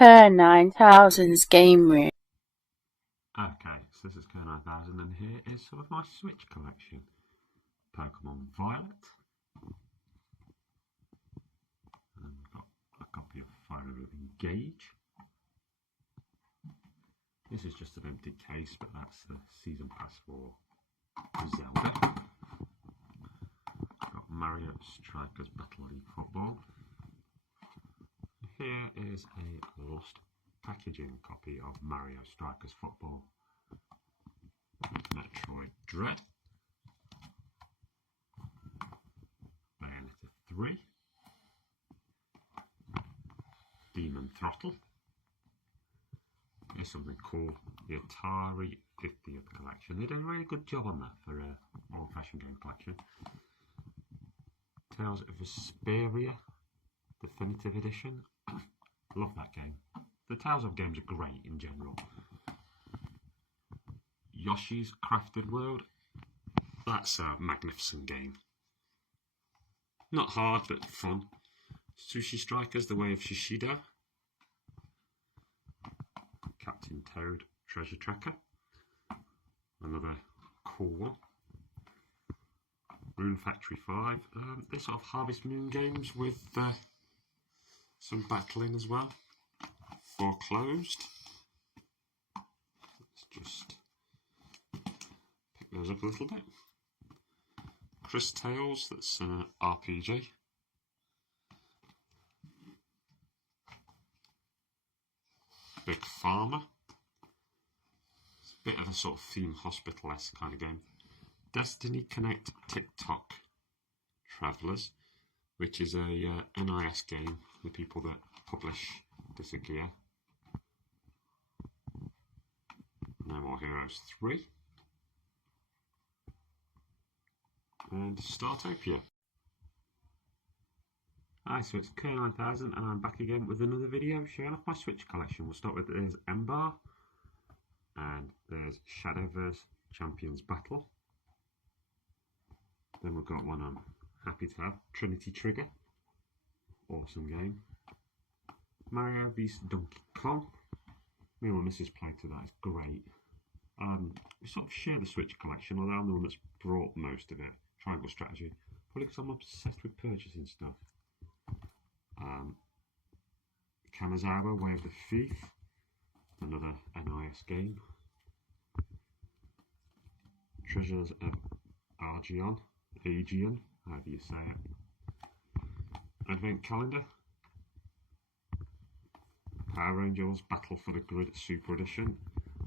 Kerr 9000's game room. Okay, so this is Kerr 9000 and here is some of my Switch collection. Pokemon Violet. And we've got a copy of Fire Emblem Engage. This is just an empty case, but that's the season pass for Zelda. Got Mario Strikers Battle League Football. Here is a lost packaging copy of Mario Strikers Football. Metroid Dread. Bayonetta 3. Demon Throttle. Here's something cool, the Atari 50th collection. They did a really good job on that for an old-fashioned game collection. Tales of Vesperia Definitive Edition. Love that game. The Tales of games are great in general. Yoshi's Crafted World. That's a magnificent game. Not hard, but fun. Sushi Strikers, The Way of Shishido. Captain Toad Treasure Tracker. Another cool one. Rune Factory 5. They're sort of Harvest Moon games with some battling as well. Foreclosed. Let's just pick those up a little bit. Chris Tales, that's an RPG. Big Pharma. It's a bit of a sort of theme hospital-esque kind of game. Destiny Connect TikTok Travelers, which is a NIS game for the people that publish this gear. No More Heroes 3. And Startopia. Hi, so it's Kerr 9000 and I'm back again with another video showing off my Switch collection. We'll start with there's Embar and there's Shadowverse Champions Battle. Then we've got one I'm happy to have, Trinity Trigger. Awesome game. Mario vs Donkey Kong. Me and my missus played to that, it's great. We sort of share the Switch collection, although I'm the one that's brought most of it. Triangle Strategy. Probably because I'm obsessed with purchasing stuff. Kanazawa, Way of the Thief, another NIS game. Treasures of Aegean, however you say it. Advent Calendar. Power Rangers Battle for the Grid Super Edition.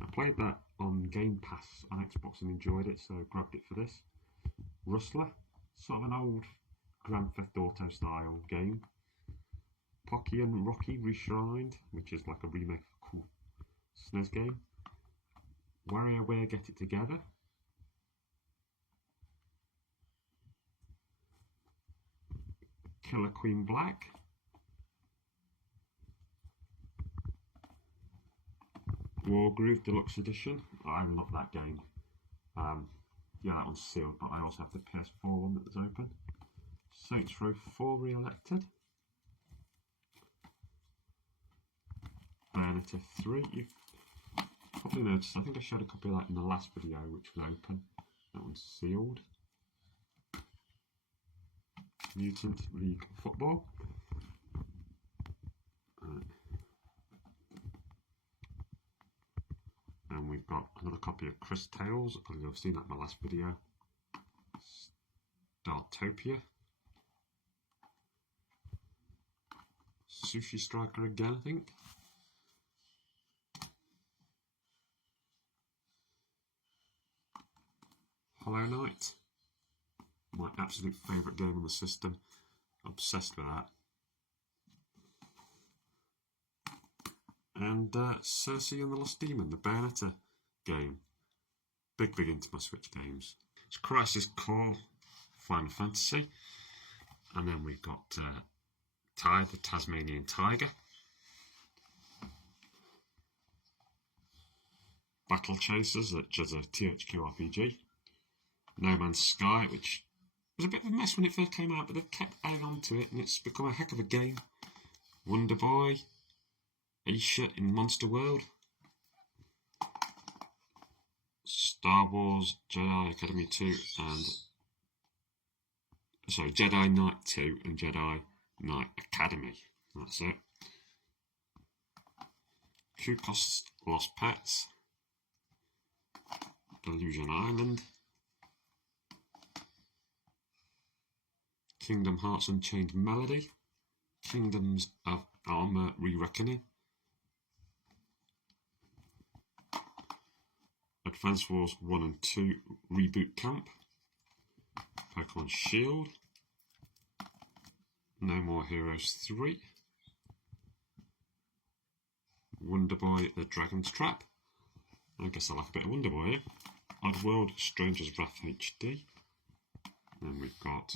I played that on Game Pass on Xbox and enjoyed it, so grabbed it for this. Rustler, sort of an old Grand Theft Auto style game. Pocky and Rocky Reshrined, which is like a remake of a cool SNES game. WarioWare Get It Together. Killer Queen Black. Wargroove Deluxe Edition. I love that game. Yeah, that one's sealed, but I also have the PS4 one that was open. Saints Row 4 Re-Elected. Bayonetta 3. You've probably noticed, I think I showed a copy of that in the last video, which was open. That one's sealed. Mutant League Football. And we've got another copy of Chris Tales. I probably have seen that in my last video. Startopia. Sushi Striker again, I think. Hollow Knight. My absolute favourite game on the system. Obsessed with that. And Circe and the Lost Demon, the Bayonetta game. Big into my Switch games. It's Crisis Core, Final Fantasy. And then we've got Ty, the Tasmanian Tiger. Battle Chasers, which is a THQ RPG. No Man's Sky, which was a bit of a mess when it first came out, but they've kept adding on to it, and it's become a heck of a game. Wonder Boy. Aisha in Monster World, Star Wars Jedi Academy 2 and Jedi Knight 2 and Jedi Knight Academy. That's it. Kukos Lost Pets, Illusion Island, Kingdom Hearts Unchained Melody, Kingdoms of Armor Re-Reckoning, Advance Wars 1 and 2 Reboot Camp, Pokemon Shield, No More Heroes 3, Wonder Boy The Dragon's Trap, I guess I like a bit of Wonder Boy here, Oddworld Stranger's Wrath HD, then we've got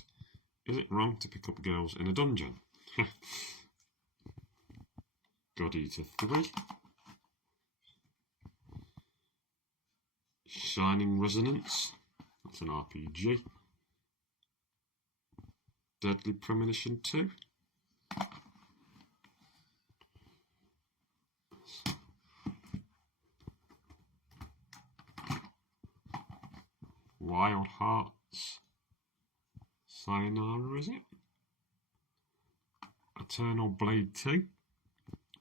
Is It Wrong to Pick Up Girls in a Dungeon? God Eater 3, Shining Resonance, that's an RPG, Deadly Premonition 2, Wild Hearts, Sayonara, is it? Eternal Blade 2.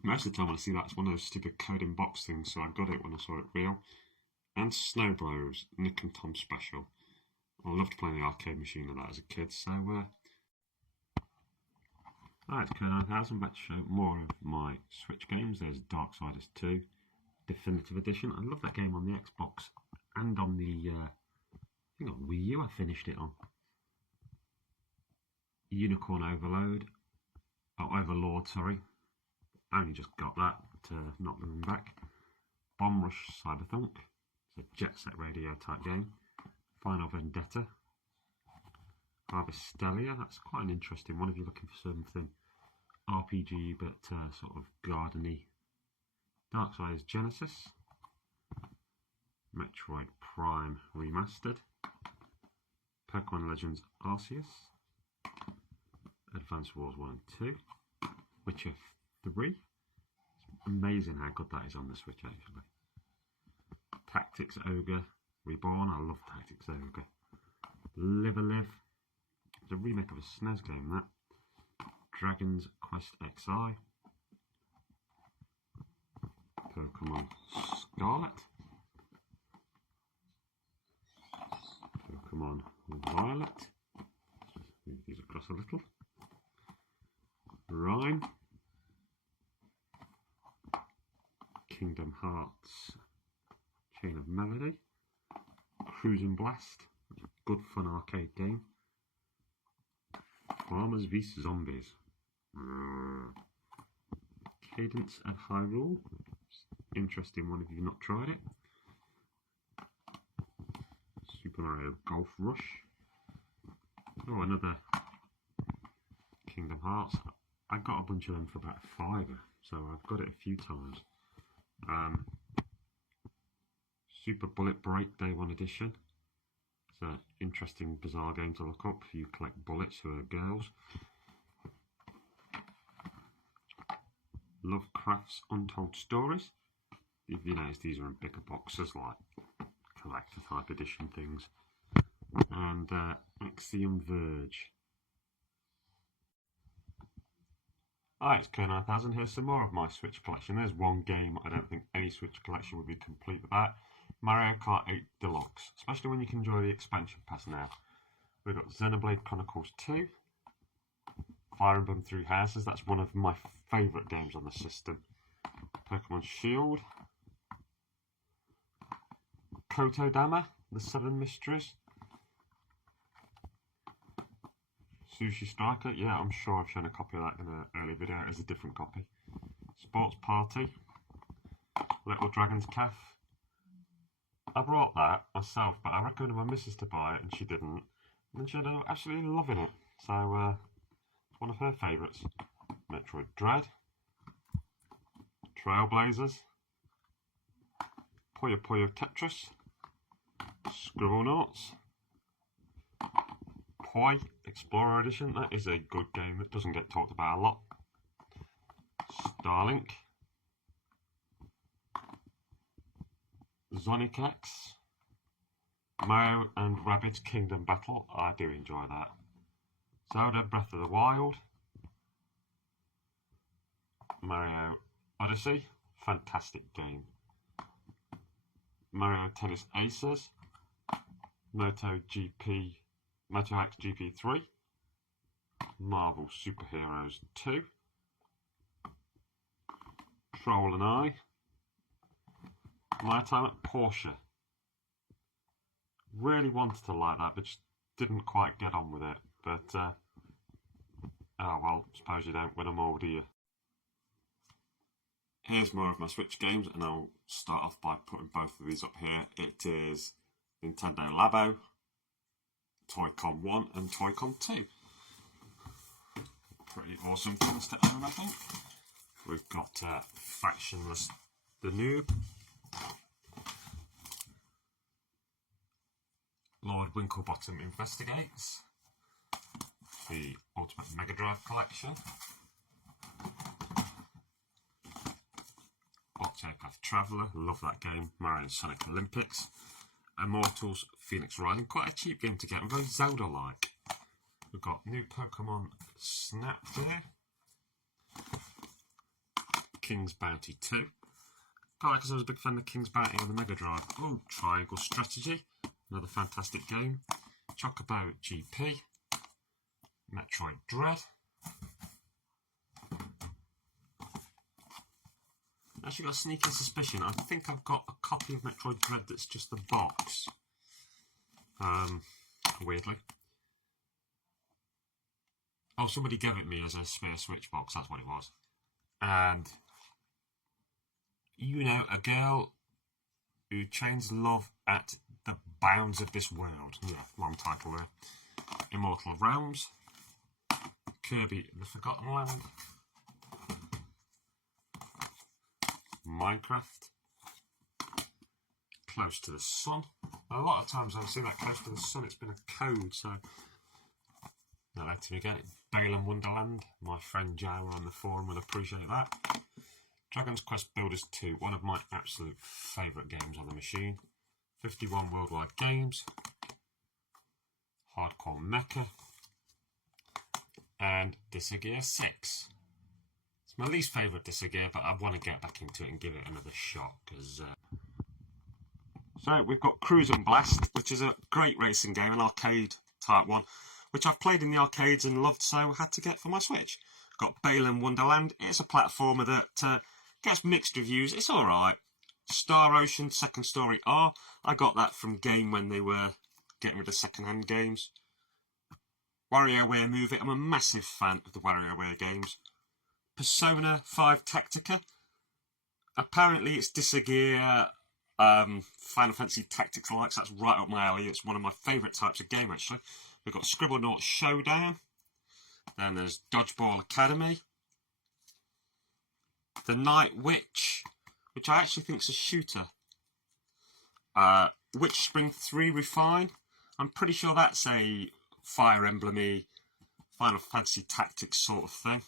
Most of the time when I see that, it's one of those stupid coding box things, so I got it when I saw it real. And Snowblows, Nick and Tom Special. I loved playing the arcade machine of that as a kid, so Alright, it's K9000, back to show more of my Switch games. There's Darksiders 2 Definitive Edition. I love that game on the Xbox and on the, I think on Wii U I finished it on. Unicorn Overlord, sorry. I only just got that, not looking back. Bomb Rush Cyberpunk, it's a Jet Set Radio type game. Final Vendetta, Harvestelia, that's quite an interesting one if you're looking for something RPG but sort of garden-y. Darksiders Genesis, Metroid Prime Remastered, Pokemon Legends Arceus, Advance Wars 1 and 2, Witcher 3, it's amazing how good that is on the Switch actually. Tactics Ogre Reborn, I love Tactics Ogre. Live a Live, it's a remake of a SNES game that. Dragon's Quest XI, Pokemon Scarlet, Pokemon Violet, just move these across a little, Rhyme, Kingdom Hearts Chain of Melody, Cruising Blast, good fun arcade game, Farmers vs Zombies, Cadence of Hyrule, interesting one if you've not tried it, Super Mario Golf Rush, oh another Kingdom Hearts, I got a bunch of them for about £5, so I've got it a few times. Super Bullet Break Day 1 Edition, it's an interesting bizarre game to look up, you collect bullets who are girls. Lovecraft's Untold Stories, if you notice these are in bigger boxes like collector type edition things, and Axiom Verge. Alright, it's K9000, here's some more of my Switch collection. There's one game I don't think any Switch collection would be complete without, Mario Kart 8 Deluxe, especially when you can enjoy the expansion pass now. We've got Xenoblade Chronicles 2, Fire Emblem Three Houses, that's one of my favourite games on the system. Pokemon Shield, Kotodama, The Seven Mysteries, Sushi Striker, yeah, I'm sure I've shown a copy of that in an earlier video, it's a different copy. Sports Party, Little Dragon's Cafe. I brought that myself, but I recommended my missus to buy it and she didn't. And she ended up absolutely loving it. So, it's one of her favourites. Metroid Dread, Trailblazers, Puyo Puyo Tetris, Scribblenauts, Poi Explorer Edition, that is a good game that doesn't get talked about a lot. Starlink, Sonic X, Mario and Rabbids Kingdom Battle. I do enjoy that. Zelda Breath of the Wild, Mario Odyssey, fantastic game. Mario Tennis Aces, Moto X GP3, Marvel Superheroes 2, Troll and I, My Time at Porsche. Really wanted to like that, but just didn't quite get on with it. But, oh well, suppose you don't win them all, do you? Here's more of my Switch games, and I'll start off by putting both of these up here. It is Nintendo Labo, Toy-Con 1 and Toy-Con 2. Pretty awesome things to own, I think. We've got Factionless the Noob, Lord Winklebottom Investigates, the Ultimate Mega Drive Collection, Octopath Traveler, love that game, Mario Sonic Olympics, Immortals Phoenix Rising, quite a cheap game to get, and very Zelda-like. We've got new Pokemon Snap here, King's Bounty 2, because I was a big fan of King's Bounty on the Mega Drive. Oh, Triangle Strategy, another fantastic game, Chocobo GP, Metroid Dread. Actually got a sneaking suspicion. I think I've got a copy of Metroid Dread that's just the box. Weirdly. Oh, somebody gave it me as a spare Switch box, that's what it was. And, you know, a girl who chains love at the bounds of this world. Yeah, long title there. Immortal Realms, Kirby the Forgotten Land, Minecraft, Close to the Sun. A lot of times I've seen that Close to the Sun, it's been a code, so not letting me get it. Bale Wonderland, my friend Joe on the forum will appreciate that. Dragon's Quest Builders 2, one of my absolute favourite games on the machine. 51 Worldwide Games, Hardcore Mecha, and Disgaea 6. It's my least favourite Disgaea, but I want to get back into it and give it another shot. So we've got Cruis'n Blast, which is a great racing game, an arcade type one, which I've played in the arcades and loved, so I had to get for my Switch. Got Balan Wonderland. It's a platformer that gets mixed reviews. It's alright. Star Ocean Second Story R. I got that from Game when they were getting rid of second-hand games. WarioWare Move It. I'm a massive fan of the WarioWare games. Persona 5 Tactica. Apparently it's Disgaea Final Fantasy Tactics likes. That's right up my alley. It's one of my favourite types of game, actually. We've got Scribblenauts Showdown. Then there's Dodgeball Academy. The Night Witch, which I actually think is a shooter. Witch Spring 3 Refine. I'm pretty sure that's a Fire Emblem-y Final Fantasy Tactics sort of thing.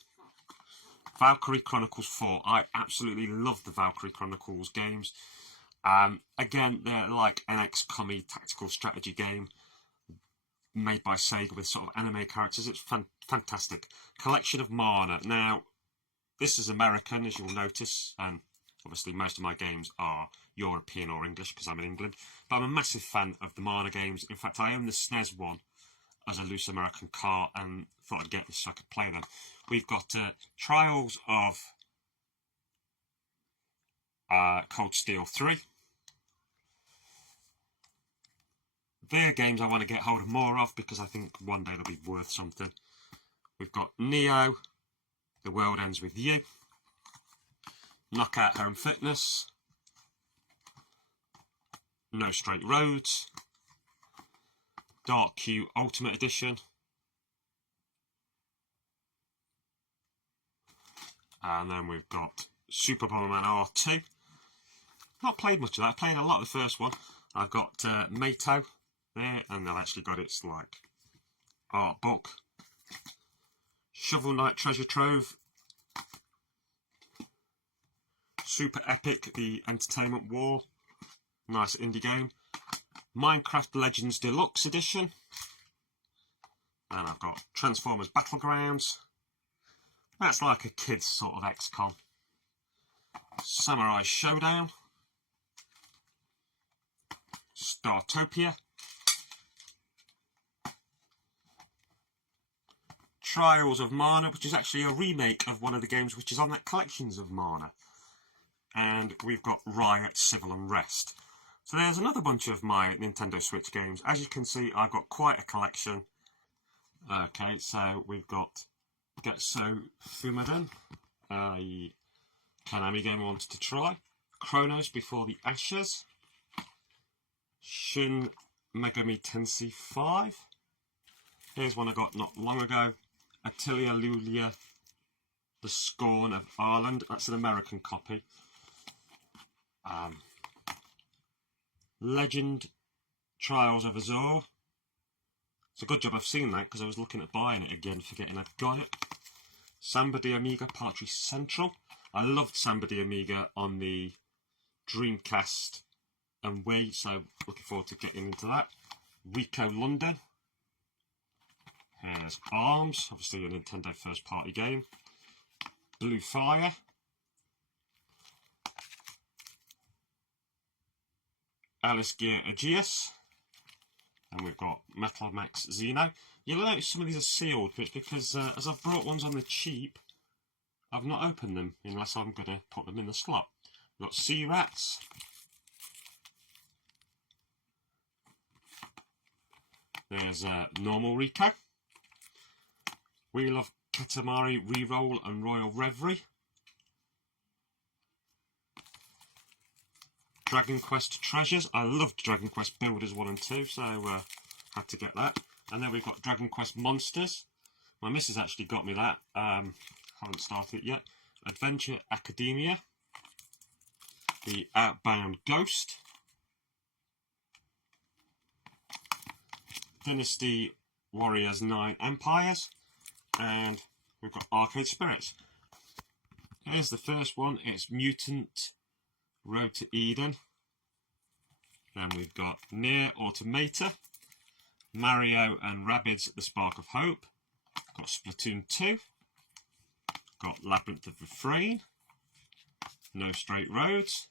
Valkyrie Chronicles 4. I absolutely love the Valkyrie Chronicles games. Again, they're like an XCOM-y tactical strategy game made by Sega with sort of anime characters. It's fantastic. Collection of Mana. Now, this is American, as you'll notice, and obviously most of my games are European or English because I'm in England, but I'm a massive fan of the Mana games. In fact, I own the SNES one as a loose American car and thought I'd get this so I could play them. We've got Trials of Cold Steel 3. They're games I want to get hold of more of because I think one day they'll be worth something. We've got Neo, The World Ends With You, Knockout Home Fitness, No Straight Roads, Dark Q Ultimate Edition, and then we've got Super Bomberman R2. Not played much of that. I played a lot of the first one. I've got Mato there, and they've actually got its like art book. Shovel Knight Treasure Trove, Super Epic, The Entertainment War, Nice indie game. Minecraft Legends Deluxe Edition. And I've got Transformers Battlegrounds. That's like a kid's sort of XCOM. Samurai Showdown. Startopia. Trials of Mana, which is actually a remake of one of the games which is on that Collections of Mana. And we've got Riot Civil Unrest. So there's another bunch of my Nintendo Switch games. As you can see, I've got quite a collection. Okay, so we've got Getso Fumaden, a Konami game I wanted to try. Chronos Before the Ashes. Shin Megami Tensei 5. Here's one I got not long ago. Atelier Lulia, The Scorn of Ireland. That's an American copy. Legend Trials of Azure. It's a good job I've seen that because I was looking at buying it again, forgetting I'd got it. Samba de Amiga Part 3 Central. I loved Samba de Amiga on the Dreamcast and Wii, so looking forward to getting into that. Rico London. Here's ARMS, obviously a Nintendo first party game. Blue Fire. Alice Gear Aegeus. And we've got Metal Max Xeno. You'll notice some of these are sealed, but it's because as I've brought ones on the cheap, I've not opened them unless I'm going to put them in the slot. We've got Sea Rats. There's Normal Rico. Wheel of Katamari Reroll and Royal Reverie. Dragon Quest Treasures. I loved Dragon Quest Builders 1 and 2, so had to get that. And then we've got Dragon Quest Monsters. My missus actually got me that. Haven't started it yet. Adventure Academia. The Outbound Ghost. Dynasty Warriors 9 Empires. And we've got Arcade Spirits. Here's the first one. It's Mutant Road to Eden. Then we've got Nier Automata, Mario and Rabbids The Spark of Hope. Got Splatoon 2. Got Labyrinth of Refrain. No Straight Roads.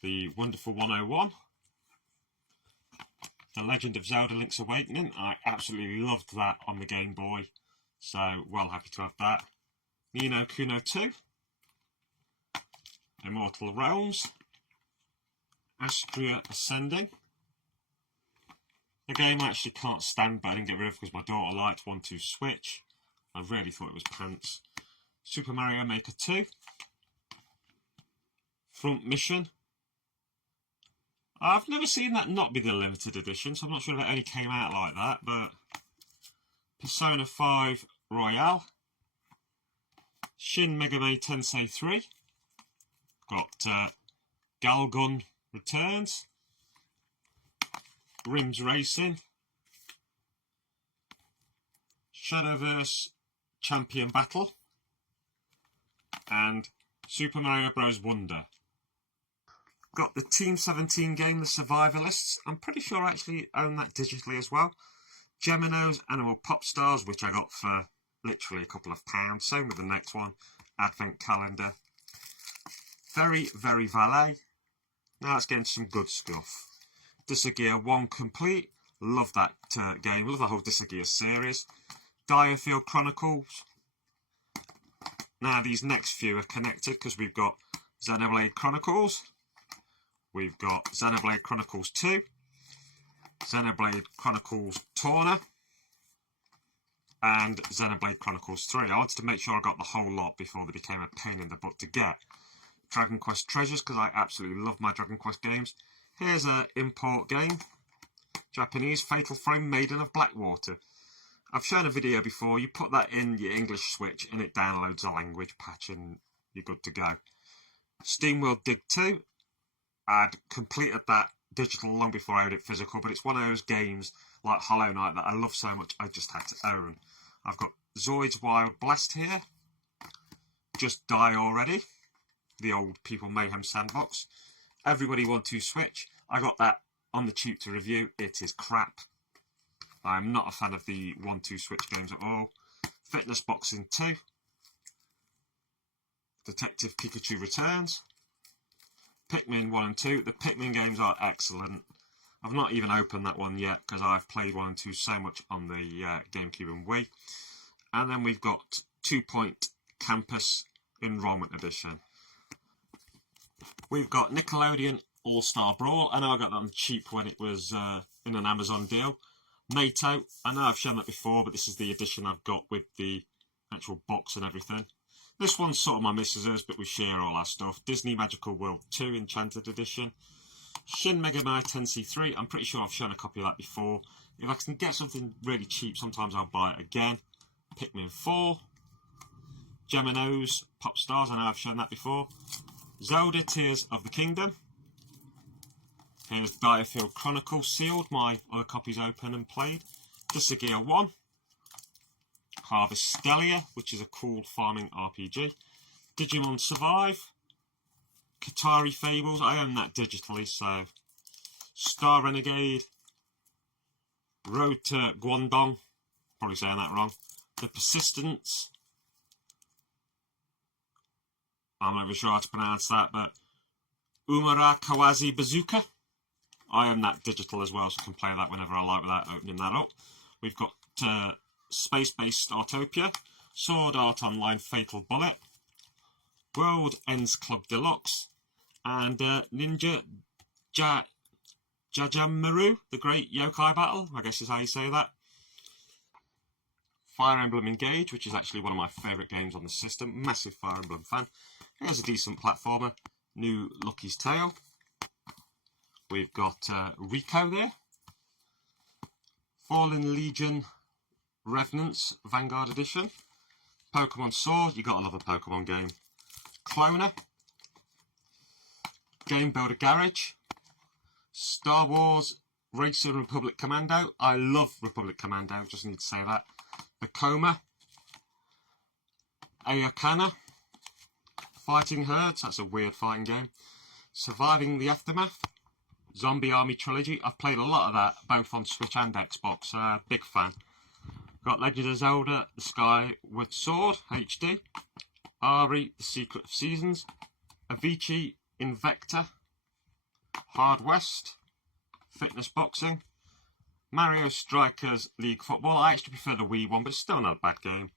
The Wonderful 101. The Legend of Zelda Link's Awakening. I absolutely loved that on the Game Boy, so well happy to have that. Ni no Kuno 2. Immortal Realms. Astria Ascending. A game I actually can't stand but I didn't get rid of because my daughter liked 1-2 Switch. I really thought it was pants. Super Mario Maker 2. Front Mission. I've never seen that not be the limited edition, so I'm not sure if it only came out like that, but Persona 5 Royale. Shin Megami Tensei 3. Got Galgun Returns. Rims Racing. Shadowverse Champion Battle. And Super Mario Bros. Wonder. Got the Team 17 game, The Survivalists. I'm pretty sure I actually own that digitally as well. Gemino's Animal Pop Stars, which I got for literally a couple of pounds. Same with the next one. Advent Calendar. Very, very Valet. Now let's get into some good stuff. Disagear 1 Complete. Love that game. Love the whole Disagear series. Direfield Chronicles. Now these next few are connected because we've got Xenoblade Chronicles. We've got Xenoblade Chronicles 2. Xenoblade Chronicles Torna. And Xenoblade Chronicles 3. I wanted to make sure I got the whole lot before they became a pain in the butt to get. Dragon Quest Treasures, because I absolutely love my Dragon Quest games. Here's an import game. Japanese Fatal Frame Maiden of Blackwater. I've shown a video before. You put that in your English Switch and it downloads a language patch and you're good to go. SteamWorld Dig 2. I'd completed that digital long before I owned it physical, but it's one of those games like Hollow Knight that I love so much I just had to own. I've got Zoid's Wild Blast here. Just Die Already. The old People Mayhem sandbox. Everybody Want to Switch. I got that on the cheap to review. It is crap. I'm not a fan of the 1-2 Switch games at all. Fitness Boxing 2. Detective Pikachu Returns. Pikmin 1 and 2. The Pikmin games are excellent. I've not even opened that one yet because I've played 1 and 2 so much on the GameCube and Wii. And then we've got 2 Point Campus Enrollment Edition. We've got Nickelodeon All-Star Brawl. I know I got that on cheap when it was in an Amazon deal. NATO. I know I've shown that before, but this is the edition I've got with the actual box and everything. This one's sort of my missus's, but we share all our stuff. Disney Magical World 2 Enchanted Edition. Shin Megami Tensei 3. I'm pretty sure I've shown a copy of that before. If I can get something really cheap, sometimes I'll buy it again. Pikmin 4. Gemino's Pop Stars. I know I've shown that before. Zelda Tears of the Kingdom. Here's Direfield Chronicle sealed. My other copies open and played. Gear 1. Harvestelia, which is a cool farming RPG. Digimon Survive. Katari Fables. I own that digitally, so. Star Renegade. Road to Guangdong. Probably saying that wrong. The Persistence. I'm not even sure how to pronounce that, but Umara Kawazi Bazooka. I own that digital as well, so I can play that whenever I like without opening that up. We've got Space-Based Artopia, Sword Art Online Fatal Bullet, World Ends Club Deluxe, and Ninja Jajamaru, the Great Yokai Battle, I guess is how you say that. Fire Emblem Engage, which is actually one of my favourite games on the system. Massive Fire Emblem fan. Here's a decent platformer. New Lucky's Tale. We've got Rico there. Fallen Legion Revenants Vanguard Edition. Pokemon Sword. You gotta love a Pokemon game. Cloner. Game Builder Garage. Star Wars Racer Republic Commando. I love Republic Commando, just need to say that. Akoma. Ayakana. Fighting Herds, that's a weird fighting game. Surviving the Aftermath. Zombie Army Trilogy. I've played a lot of that, both on Switch and Xbox. Big fan. Got Legend of Zelda, The Skyward Sword, HD. Ari, The Secret of Seasons. Avicii, Invector. Hard West. Fitness Boxing. Mario Strikers League Football. I actually prefer the Wii one, but it's still not a bad game.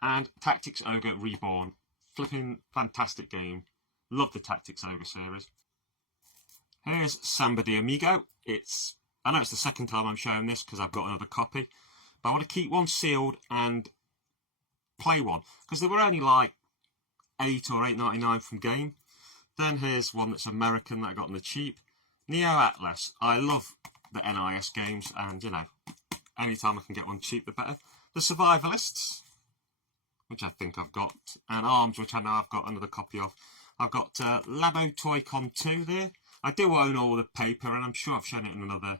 And Tactics Ogre Reborn. Flipping fantastic game. Love the Tactics Ogre series. Here's Samba de Amigo. I know it's the second time I'm showing this because I've got another copy. But I want to keep one sealed and play one. Because they were only like $8 or $8.99 from Game. Then here's one that's American that I got on the cheap. Neo Atlas. I love the NIS games, and you know, anytime I can get one cheap, the better. The Survivalists, which I think I've got, and Arms, which I know I've got another copy of. I've got Labo Toy-Con 2 there. I do own all the paper, and I'm sure I've shown it in another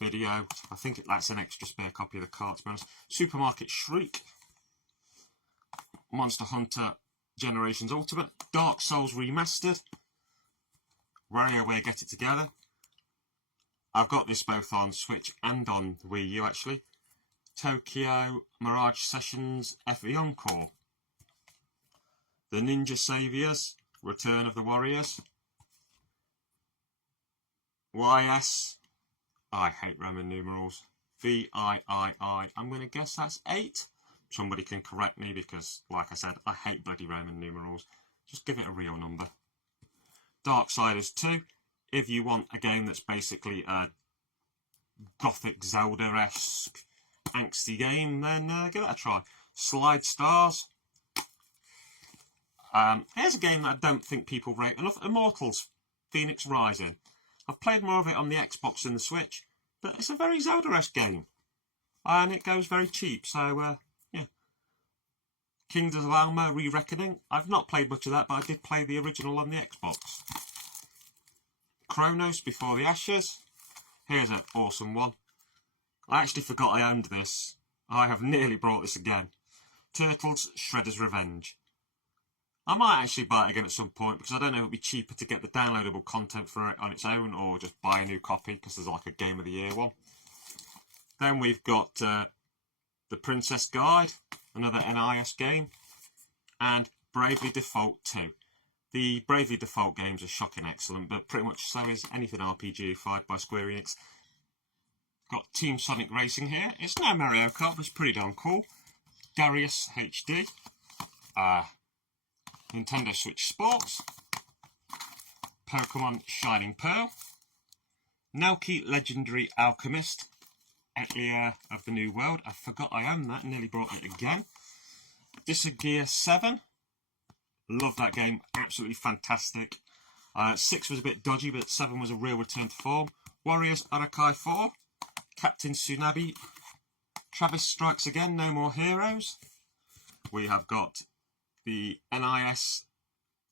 video. I think that's an extra spare copy of the cart, to be honest. Supermarket Shriek. Monster Hunter Generations Ultimate. Dark Souls Remastered. WarioWare Get It Together. I've got this both on Switch and on Wii U actually. Tokyo Mirage Sessions FE Encore. The Ninja Saviors, Return of the Warriors. YS, I hate Roman numerals. VIII, I'm going to guess that's 8. Somebody can correct me because, like I said, I hate bloody Roman numerals. Just give it a real number. Darksiders 2. If you want a game that's basically a Gothic Zelda-esque angsty game, then give it a try. Slide Stars. Here's a game that I don't think people rate enough. Immortals, Phoenix Rising. I've played more of it on the Xbox than the Switch, but it's a very Zelda-esque game. And it goes very cheap, so yeah. Kings of Alma Re-Reckoning. I've not played much of that, but I did play the original on the Xbox. Chronos Before the Ashes. Here's an awesome one. I actually forgot I owned this. I have nearly brought this again. Turtles Shredder's Revenge. I might actually buy it again at some point because I don't know if it'd be cheaper to get the downloadable content for it on its own or just buy a new copy because there's like a Game of the Year one. Then we've got The Princess Guide, another NIS game, and Bravely Default 2. The Bravely Default games are shocking excellent, but pretty much so is anything RPG-ified by Square Enix. Got Team Sonic Racing here. It's no Mario Kart, but it's pretty darn cool. Darius HD. Nintendo Switch Sports. Pokemon Shining Pearl. Naoki Legendary Alchemist. Eclair of the New World. I forgot I owned that, nearly brought it again. Gear 7. Love that game, absolutely fantastic. 6 was a bit dodgy, but 7 was a real return to form. Warriors Arakai 4. Captain Tsunabi. Travis Strikes Again, No More Heroes. We have got the NIS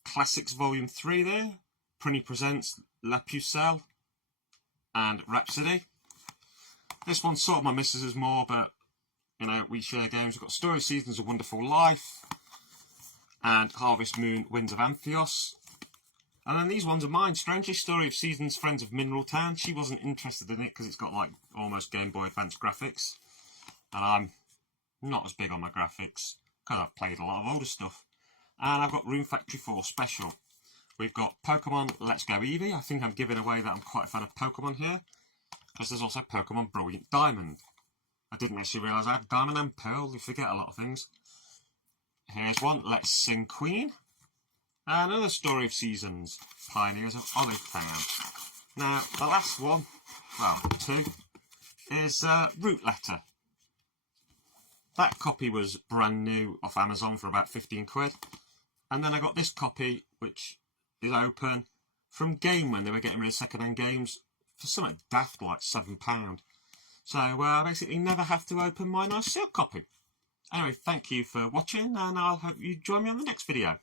Classics Volume 3 there. Prinny Presents La Pucelle and Rhapsody. This one's sort of my missus' more, but you know, we share games. We've got Story Seasons, A Wonderful Life, and Harvest Moon, Winds of Antheos. And then these ones are mine. Strangely, Story of Seasons, Friends of Mineral Town. She wasn't interested in it because it's got like almost Game Boy Advance graphics. And I'm not as big on my graphics because I've played a lot of older stuff. And I've got Rune Factory 4 Special. We've got Pokemon Let's Go Eevee. I think I'm giving away that I'm quite a fan of Pokemon here. Because there's also Pokemon Brilliant Diamond. I didn't actually realise I had Diamond and Pearl. You forget a lot of things. Here's one, Let's Sing Queen. And another Story of Seasons, Pioneers of Olivetown. Now, the last one, well, 2, is Root Letter. That copy was brand new off Amazon for about 15 quid. And then I got this copy, which is open, from Game when they were getting rid of second-hand games for something daft like £7. So I basically never have to open my nice sealed copy. Anyway, thank you for watching, and I'll hope you join me on the next video.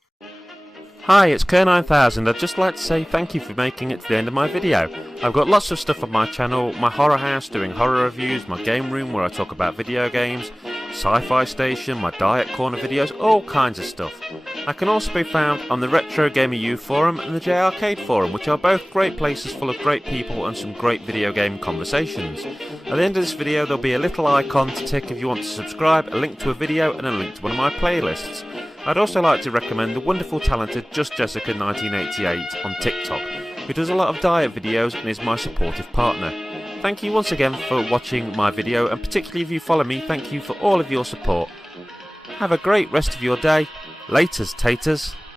Hi, it's Kerr9000. I'd just like to say thank you for making it to the end of my video. I've got lots of stuff on my channel, my horror house doing horror reviews, my game room where I talk about video games, Sci-Fi Station, my Diet Corner videos, all kinds of stuff. I can also be found on the Retro Gamer U forum and the J Arcade forum, which are both great places full of great people and some great video game conversations. At the end of this video there'll be a little icon to tick if you want to subscribe, a link to a video and a link to one of my playlists. I'd also like to recommend the wonderful talented Just Jessica 1988 on TikTok, who does a lot of diet videos and is my supportive partner. Thank you once again for watching my video, and particularly if you follow me, thank you for all of your support. Have a great rest of your day. Laters, taters.